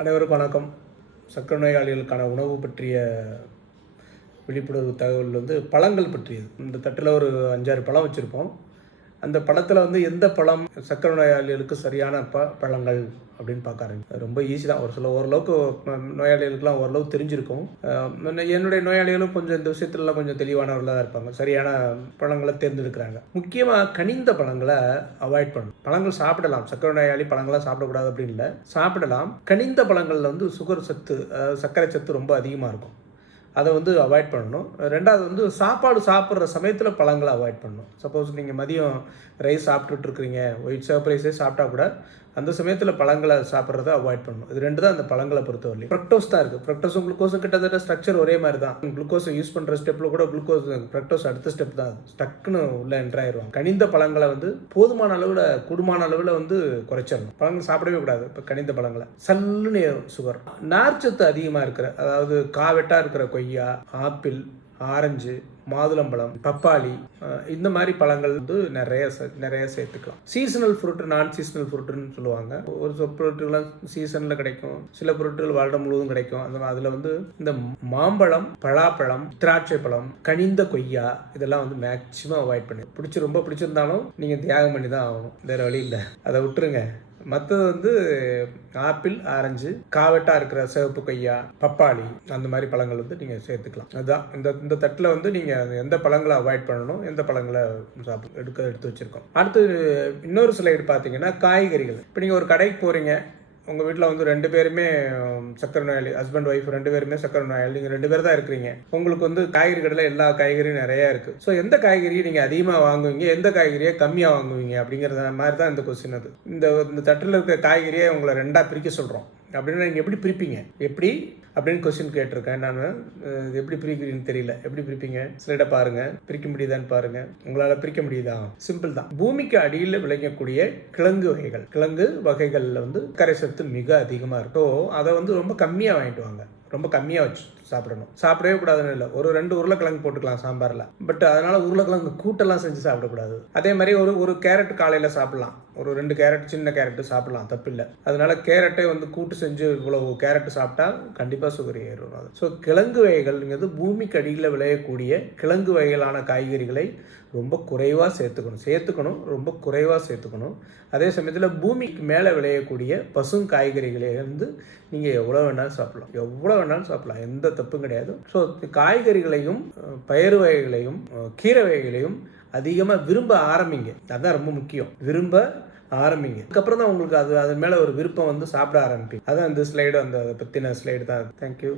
அனைவருக்கும் வணக்கம். சர்க்கரை நோயாளிகளுக்கான உணவு பற்றிய விழிப்புணர்வு தகவல் பழங்கள் பற்றியது. இந்த தட்டில் ஒரு 5-6 பழம் வச்சுருப்போம். அந்த பழத்தில் எந்த பழம் சர்க்கரை நோயாளிகளுக்கு சரியான பழங்கள் அப்படின்னு பார்க்க ஆரம்பிக்கும். ரொம்ப ஈஸி தான். ஓரளவுக்கு நோயாளிகளுக்கெல்லாம் ஓரளவு தெரிஞ்சிருக்கும். என்னுடைய நோயாளிகளும் கொஞ்சம் இந்த விஷயத்துலலாம் கொஞ்சம் தெளிவானவர்களாக தான் இருப்பாங்க. சரியான பழங்களை தேர்ந்தெடுக்கிறாங்க. முக்கியமாக கனிந்த பழங்களை அவாய்ட் பண்ணணும். பழங்கள் சாப்பிடலாம், சர்க்கரை நோயாளி பழங்களாம் சாப்பிடக்கூடாது அப்படின்னு இல்லை, சாப்பிடலாம். கனிந்த பழங்களில் சுகர் சத்து, சர்க்கரை சத்து ரொம்ப அதிகமாக இருக்கும். அதை அவாய்ட் பண்ணணும். ரெண்டாவது சாப்பாடு சாப்பிட்ற சமயத்தில் பழங்களை அவாய்ட் பண்ணணும். சப்போஸ் நீங்கள் மதியம் ரைஸ் சாப்பிட்டுட்ருக்கிறீங்க, ஒயிட் சிவப்பு ரைஸே சாப்பிட்டா கூட அந்த சமயத்தில் பழங்களை சாப்பிட்றத அவாய்ட் பண்ணணும். இது ரெண்டு தான் அந்த பழங்களை பொறுத்தவரையும். ஃப்ரக்டோஸ் தான் இருக்குது. ஃப்ரக்டோஸும் குளுக்கோஸும் கிட்டத்தட்ட ஸ்ட்ரக்சர் ஒரே மாதிரி தான். குளுக்கோஸை யூஸ் பண்ணுற ஸ்டெப்பில் கூட ஃப்ரக்டோஸ் அடுத்த ஸ்டெப் தான். ஸ்டக்குன்னு உள்ளே என்ட்ராயிருவாங்க. கனிந்த பழங்களை போதுமான அளவில், கூடுமான அளவில் குறைச்சிடணும். பழங்கள் சாப்பிடவே கூடாது. இப்போ கனிந்த பழங்களை சல்லுன்னு சுகர், நார்ச்சத்து அதிகமாக இருக்கிற, அதாவது காவெட்டாக இருக்கிற கொய்யா, ஆப்பிள், ஆரஞ்சு, மாதுளம்பழம், பப்பாளி, இந்த மாதிரி பழங்கள் நிறைய சேர்த்துக்கலாம். சீசனல் ஃப்ரூட், நான் சீசனல் ஃப்ரூட்டுன்னு சொல்லுவாங்க. ஒரு சில பொருட்கள்லாம் சீசனில் கிடைக்கும், சில பொருட்கள் வருடம் முழுவதும் கிடைக்கும். அதில் இந்த மாம்பழம், பலாப்பழம், திராட்சை பழம், கனிந்த கொய்யா, இதெல்லாம் மேக்சிமம் அவாய்ட் பண்ணி ரொம்ப பிடிச்சிருந்தாலும் நீங்கள் தியாகம் பண்ணி தான் ஆகணும். வேற வழி இல்லை, அதை விட்டுருங்க. மற்றது ஆப்பிள், ஆரஞ்சு, காவெட்டாக இருக்கிற சிவப்பு கொய்யா, பப்பாளி, அந்த மாதிரி பழங்கள் நீங்கள் சேர்த்துக்கலாம். அதுதான் இந்த தட்டில் நீங்கள் எந்த பழங்களை அவாய்ட் பண்ணணும், எந்த பழங்களை எடுத்து வச்சுருக்கோம். அடுத்து இன்னொரு ஸ்லைடு பார்த்தீங்கன்னா காய்கறிகள். இப்போ நீங்கள் ஒரு கடைக்கு போகிறீங்க, உங்கள் வீட்டில் 2 பேருமே சர்க்கரை நோயாளி, ஹஸ்பண்ட் ஒய்ஃப் 2 பேருமே சர்க்கரை நோயாளி, நீங்கள் 2 பேர் தான் இருக்கிறீங்க. உங்களுக்கு காய்கறி கடையில் எல்லா காய்கறியும் நிறையா இருக்குது. ஸோ எந்த காய்கறியை நீங்கள் அதிகமாக வாங்குவீங்க, எந்த காய்கறியை கம்மியாக வாங்குவீங்க அப்படிங்கிறத மாதிரி தான் இந்த கொஸ்டின். இந்த தட்டில் இருக்கிற காய்கறியை உங்களை 2ஆக பிரிக்க சொல்கிறோம். அப்படின்னா நீங்கள் எப்படி பிரிப்பீங்க, எப்படி அப்படின்னு கொஸ்டின் கேட்டிருக்கேன் நான். எப்படி பிரிக்கிறீன்னு தெரியல. எப்படி பிரிப்பீங்க? ஸ்லைடை பாருங்கள், பிரிக்க முடியுதான்னு பாருங்கள். உங்களால் பிரிக்க முடியுதா? சிம்பிள் தான். பூமிக்கு அடியில் விளையக்கூடிய கிழங்கு வகைகளில் கரை சத்து மிக அதிகமாக இருக்கும். அதை ரொம்ப கம்மியாக வாங்கிட்டு வாங்க. ரொம்ப கம்மியாக வச்சு சாப்பிடணும். சாப்பிடவே கூடாதுன்னு இல்லை, ஒரு 2 உருளைக்கிழங்கு போட்டுக்கலாம் சாம்பாரில். பட் அதனால் உருளைக்கிழங்கு கூட்டெல்லாம் செஞ்சு சாப்பிடக்கூடாது. அதே மாதிரி ஒரு கேரட் காலையில் சாப்பிடலாம். ஒரு 2 கேரட், சின்ன கேரட்டு சாப்பிடலாம், தப்பில்லை. அதனால கேரட்டை கூட்டு செஞ்சு இவ்வளவு கேரட்டு சாப்பிட்டா கண்டிப்பாக சுகர் ஏறும். ஸோ கிழங்கு வகைகள்ங்கிறது பூமிக்கு அடியில் விளையக்கூடிய கிழங்கு வகைகளான காய்கறிகளை ரொம்ப குறைவாக சேர்த்துக்கணும், ரொம்ப குறைவாக சேர்த்துக்கணும். அதே சமயத்தில் பூமிக்கு மேலே விளையக்கூடிய பசும் காய்கறிகளை நீங்கள் எவ்வளோ வேணாலும் சாப்பிடலாம், எந்த தப்பும் கிடையாது. ஸோ காய்கறிகளையும், பயிறு வகைகளையும், கீரை வகைகளையும் அதிகமாக விரும்ப ஆரம்பிங்க. அதுதான் ரொம்ப முக்கியம். விரும்ப ஆரம்பிங்க. அதுக்கப்புறம் தான் உங்களுக்கு அது மேலே ஒரு விருப்பம் சாப்பிட ஆரம்பிப்பீங்க. அதான் இந்த ஸ்லைடு, அந்த பற்றின ஸ்லைடு தான். தேங்க்யூ.